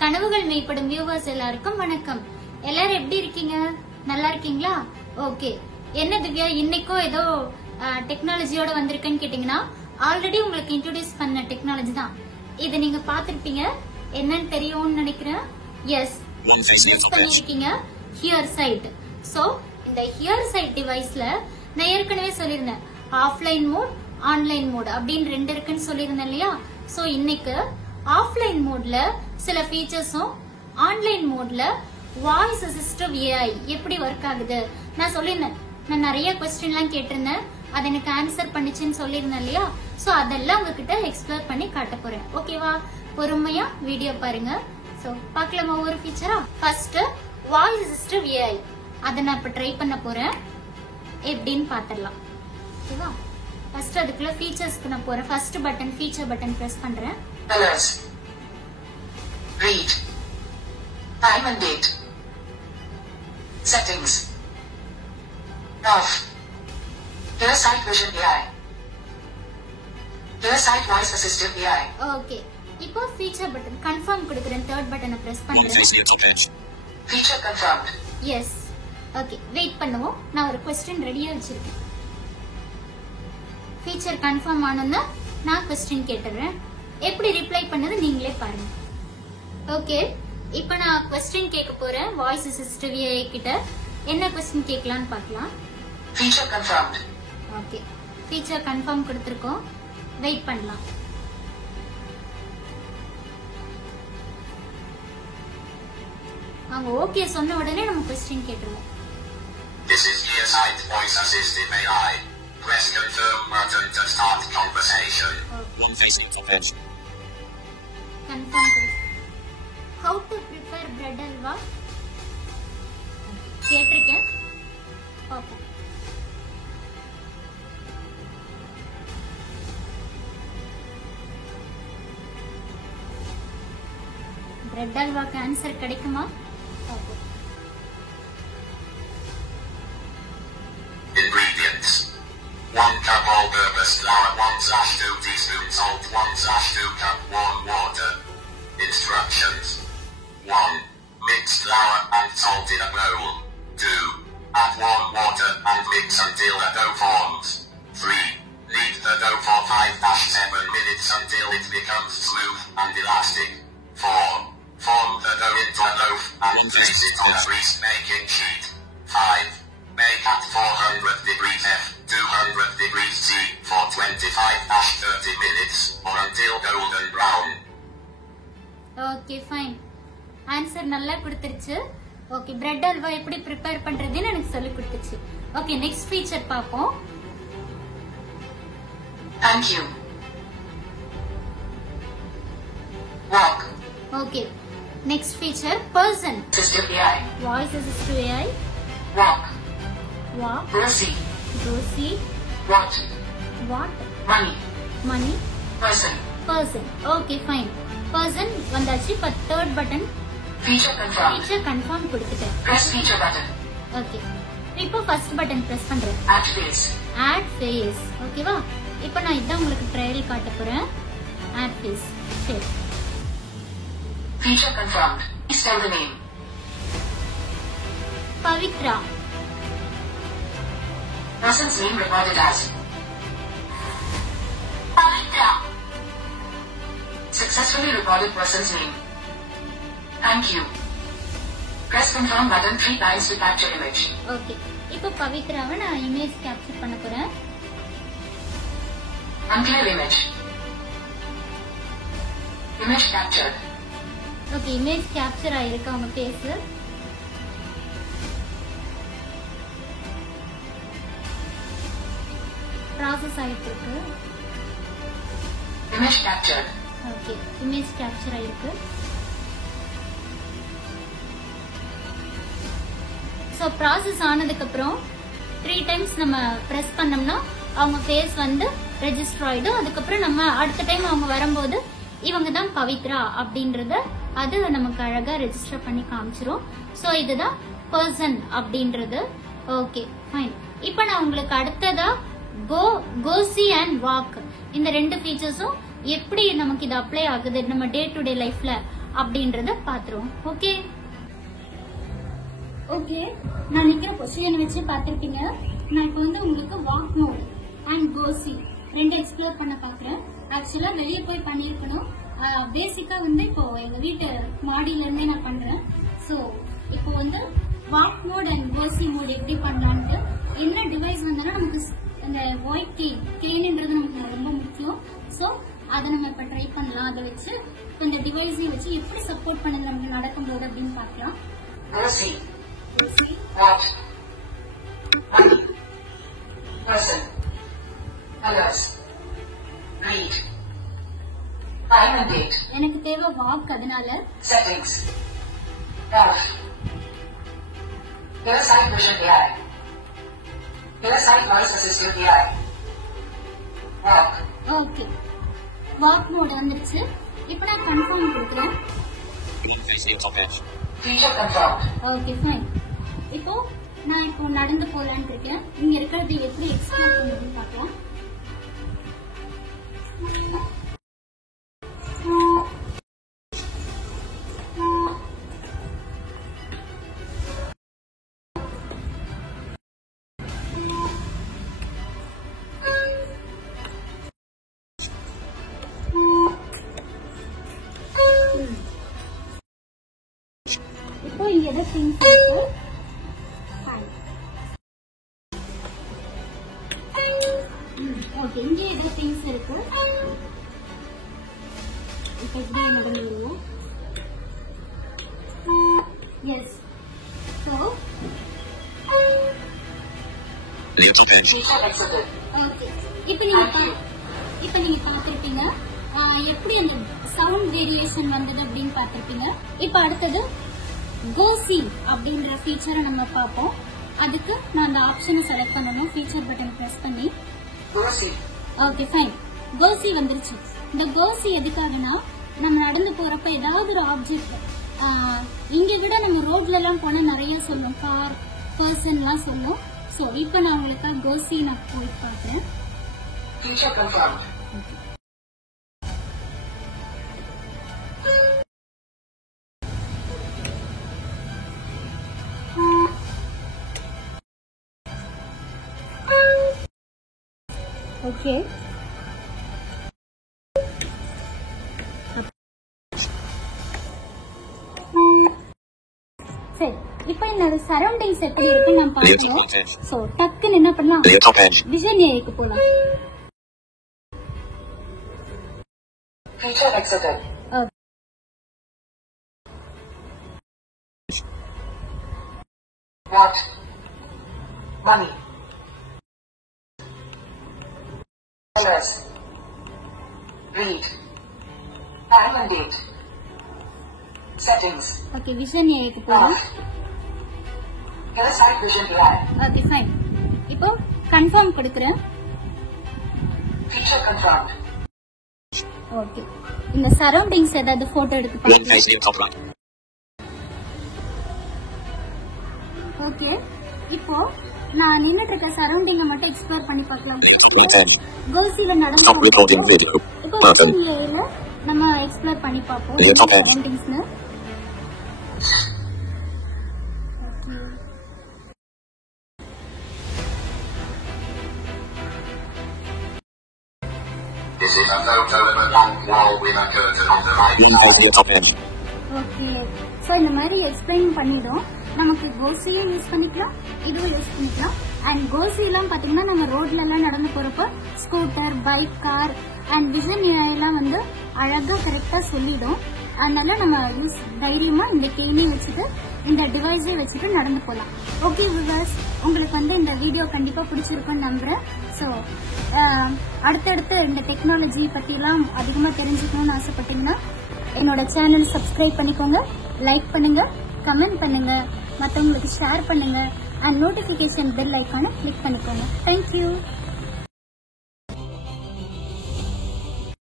கனவுகள் மெய்ப்படும் வியூவர்ஸ் எல்லாருக்கும் வணக்கம். எல்லாரும் எப்படி இருக்கீங்க? நல்லா இருக்கீங்களா? ஓகே. என்ன திவ்யா இன்னைக்கும் ஏதோ டெக்னாலஜியோட வந்திருக்குன்னு கேட்டீங்கன்னா, ஆல்ரெடி உங்களுக்கு இன்ட்ரோடியூஸ் பண்ண டெக்னாலஜி தான். இதை நீங்க பாத்திருப்பீங்க, என்னன்னு தெரியும்னு நினைக்கிறேன். எஸ், பண்ணிருக்கீங்க ஹியர் சைட். சோ இந்த ஹியர் சைட் டிவைஸ்ல நான் ஏற்கனவே சொல்லியிருந்தேன், ஆஃப்லைன் மோட் ஆன்லைன் மோட் அப்படின்னு ரெண்டு இருக்குன்னு சொல்லியிருந்தேன் இல்லையா? சோ இன்னைக்கு ஆஃப்லைன் மோட்ல சில ஃபீச்சர்ஸும் ஆன்லைன் மோட்ல வாய்ஸ் அசிஸ்டிவ் ஏஐ எப்படி ஒர்க் ஆகுது நான் சொல்லியிருந்தேன். நான் நிறைய கொஸ்டின் எல்லாம் கேட்டிருந்தேன், அதை எனக்கு ஆன்சர் பண்ணிச்சுன்னு சொல்லியிருந்தேன் இல்லையா? சோ அதெல்லாம் உங்ககிட்ட எக்ஸ்ப்ளோர் பண்ணி காட்ட போறேன். ஓகேவா? பொறுமையா வீடியோ பாருங்க. சோ பார்க்கலாமா ஒவ்வொரு ஃபீச்சரா? ஃபர்ஸ்ட் வாய்ஸ் அசிஸ்டிவ் ஏஐ, அதை நான் இப்ப ட்ரை பண்ண போறேன். எப்படின்னு பாத்திரலாம். ஓகேவா? ஃபர்ஸ்ட் அதுக்குள்ள ஃபீச்சர்ஸ்க்கு நான் போறேன். First button feature button press பண்றேன். Colors. Read. Time and date. Settings. Off. Here sight vision AI. Here sight voice assistive AI. Okay. இப்போ ஃபீச்சர் பட்டன் கன்ஃபார்ம் கொடுக்கிறேன். தேர்ட் பட்டனை பிரஸ் பண்றேன். Feature confirmed. Yes. Okay, wait பண்ணுவோம். நான் ஒரு question ரெடியா வச்சிருக்கேன். ஃபீச்சர் கன்ஃபார்ம் ஆனோன்னா நான் क्वेश्चन கேட்டுறேன். எப்படி ரிப்ளை பண்ணது நீங்களே பாருங்க. ஓகே, இப்போ நான் क्वेश्चन கேட்க போறேன். வாய்ஸ் அசிஸ்டிவ் ஏஐ கிட்ட என்ன क्वेश्चन கேட்கலாம்னு பார்க்கலாம். Feature confirmed. Okay, feature confirm கொடுத்திருக்கோம். வெயிட் பண்ணலாம். அவங்க ஓகே சொன்ன உடனே நம்ம क्वेश्चन கேட்டுருவோம். This is Earsight Voice Assistive AI. Press confirm button to start conversation. One facing attention. Confirm kadu. How to prepare bread halwa? கேட்டிருக்கேன். பாப்போம். bread halwaக்கு ஆன்சர் கிடைக்குமா? பாப்போம். Ingredients: 1 cup all-purpose flour, 1/2 teaspoon salt, 1/2 cup warm water. Instructions: 1. Mix flour and salt in a bowl. 2. Add warm water and mix until the dough forms. 3. Knead the dough for 5-7 minutes until it becomes smooth and elastic. 4. Form the dough into a loaf and place it on a greased baking sheet. 5. Bake at 400 degrees F, 200 degrees C for 25-30 minutes or until golden brown. Okay, fine. Answer நல்லா கொடுத்துருச்சு. Okay, bread halwa எப்படி prepare பண்றதுன்னு எனக்கு சொல்லி கொடுத்துச்சு. Okay, next feature பாப்போம். Thank you. Walk. Okay, next feature person Assistive AI. Voice assistive AI. Walk. Walk, Proceed. ரோசி, What? What, Money. Money, Person. Person. Okay, fine. Person வந்தாச்சு. இப்ப third button Feature confirmed. Feature confirm கொடுத்துட்டேன். Press feature button. Okay, இப்போ first button press பண்றேன். Add face. Add face. ஓகேவா? இப்போ நான் இதான் உங்களுக்கு ட்ரையல் காட்ட போறேன். Add face. சரி, Feature confirmed. Please tell the name. Pavithra. Person's name recorded as Pavitra. Successfully recorded person's name. Thank you. Press confirm button 3 times to capture image. Okay, இப்போ பவித்ராவை நான் இமேஜ் கேப்சர் பண்ண போறேன். Unclear image. Image captured. Okay, image capture ஆயிருக்கு. அவங்க face process ஆயிட்டு இருக்கு. Image captured. Okay, image capture ஆயிருக்கு. So process ஆனதுக்கு அப்புறம் 3 டைம்ஸ் நம்ம பிரஸ் பண்ணோம்னா அவங்க ஃபேஸ் வந்து ரெஜிஸ்டர் ஆயிடும். அதுக்கப்புறம் நம்ம அடுத்த டைம் அவங்க வரும்போது இவங்க தான் பவித்ரா அப்படின்றத அது நமக்கு அழகா ரெஜிஸ்டர் பண்ணி காமிச்சிரும். ஸோ இதுதான் பர்சன் அப்படின்றது. Okay, fine. இப்போ நான் உங்களுக்கு அடுத்ததா go see and walk இந்த ரெண்டு ஃபீச்சர்ஸும் எப்படி நமக்கு இது அப்ளை ஆகுது நம்ம டே டு டே லைஃப்ல அப்படின்றத பாத்துருவோம். ஓகே ஓகே, நான் நிக்கிற பொசிஷன் வச்சு பாத்திருப்பீங்க. நான் இப்போ வந்து உங்களுக்கு வாக் மோட் அண்ட் கோசி ரெண்டு எக்ஸ்ப்ளோர் பண்ண பாக்குறேன். ஆக்சுவலா வெளியே போய் பண்ணிருக்கணும். பேசிக்கா வந்து இப்போ எங்க வீட்டு மாடியில இருந்தே நான் பண்றேன். சோ இப்போ வந்து வாக் மோட் அண்ட் கோசி மோட் எப்படி பண்ணலான்ட்டு என்ன டிவைஸ் வந்தாலும் நமக்கு அந்த ஒயிட் கேன்ன்றது நமக்கு ரொம்ப முக்கியம். சோ அதை நம்ம இப்ப ட்ரை பண்ணலாம். அதை வச்சு இந்த டிவைஸையும் வச்சு எப்படி சப்போர்ட் பண்ணுது நமக்கு நடக்கும்போது அப்படின்னு பார்க்கலாம். What? Money. Person. Colors. Read. Time and date. எனக்கு தேவை வாக், அதனால Settings. Off. Clear sight vision AI. Clear sight voice assistant AI. Walk. Okay, walk mode வந்துருச்சு. இப்போ நான் கன்ஃபார்ம் கொடுக்குறேன். Feature confirmed. Okay fine. இப்போ நான் இப்போ நடந்து போலான்னு இருக்கேன். இங்க இருக்கிறது எப்படி எக்ஸ்ப்ளோர் பண்ணுறதுன்னு பார்க்கலாம். இப்போ இங்க எதை திங்ஸ் இருக்கு? ஓகே, இங்க ஏதோ திங்ஸ் இருக்கு. இப்போ இப்படியே நடந்து வருவோம். Yes, so Feature exited. Okay, இப்போ நீங்க பார்த்திருப்பீங்க எப்படி அந்த சவுண்ட் வேரியேஷன் வந்தது அப்படின்னு பார்த்திருப்பீங்க. இப்போ அடுத்தது கோசி அப்படின்ற ஃபீச்சரை நம்ம பார்ப்போம். அதுக்கு நான் அந்த ஆப்ஷனை செலக்ட் பண்ணணும். ஃபீச்சர் பட்டன் பிரஸ் பண்ணி Gosi. ஓகே ஃபைன், கோசி வந்துருச்சு. இந்த கோசி எதுக்காகனா நம்ம நடந்து போறப்ப ஏதாவது ஒரு ஆப்ஜெக்ட் இங்க விட நம்ம ரோட்ல எல்லாம் போனா நிறைய சொல்லும், கார், பர்சன் எல்லாம் சொல்லும். சோ இப்போ நான் உங்களுக்கு கோசி நான் போய் பார்க்கிறேன். Feature confirmed. ஓகே, சரி, இப்போ என்னோட சரௌண்டிங்ஸ் எப்படி இருக்குன்னு நான் பார்க்கணும். சோ டக்குன்னு என்ன பண்ணலாம், விஷன் ஏஐக்கு போலாம். Feature exited. What? Money. Colors. Read. Time and date. Settings. Okay, vision ஏஐக்கு போலாம். Off. Clear sight vision AI. Okay fine, இப்போ கன்ஃபார்ம் கொடுக்குறேன். Feature confirmed. ஓகே, இந்த சரௌண்டிங்ஸ் ஏதாவது போட்டோ எடுத்து பார்க்கலாம். ஓகே, இப்போ நான் நின்னுட்டு இருக்க சரௌண்டிங்க மட்டும் எக்ஸ்ப்ளோர் பண்ணி பார்க்கலாம். கோசில நடந்து இப்போ நம்ம எக்ஸ்ப்ளோர் பண்ணி பார்ப்போம் சரௌண்டிங்ஸ்னு. This is a photo of a long wall with a curtain on the right. Okay, so இந்த மாதிரி எக்ஸ்பிளைன் பண்ணிடும். நமக்கு கோசியும் யூஸ் பண்ணிக்கலாம், இதுவும் யூஸ் பண்ணிக்கலாம். அண்ட் கோசி எல்லாம் பாத்தீங்கன்னா நம்ம ரோட்ல எல்லாம் நடந்து போறப்ப scooter, bike, car and vision எல்லாம் வந்து அழகா கரெக்டா சொல்லிடும். அதனால நம்ம யூஸ் தைரியமா இந்த கேமையும் வச்சுட்டு இந்த டிவைஸையும் வச்சுட்டு நடந்து போகலாம். ஓகே வியூவர்ஸ், உங்களுக்கு வந்து இந்த வீடியோ கண்டிப்பா பிடிச்சிருக்குன்னு நம்புறேன். ஸோ அடுத்தடுத்து இந்த டெக்னாலஜி பத்திலாம் அதிகமா தெரிஞ்சுக்கணும்னு ஆசைப்பட்டீங்கன்னா என்னோட சேனல் சப்ஸ்கிரைப் பண்ணிக்கோங்க, லைக் பண்ணுங்க, கமெண்ட் பண்ணுங்க, மற்றவங்களுக்கு ஷேர் பண்ணுங்க அண்ட் நோட்டிபிகேஷன் பெல் ஐக்கானை கிளிக் பண்ணிக்கோங்க. தேங்க்யூ.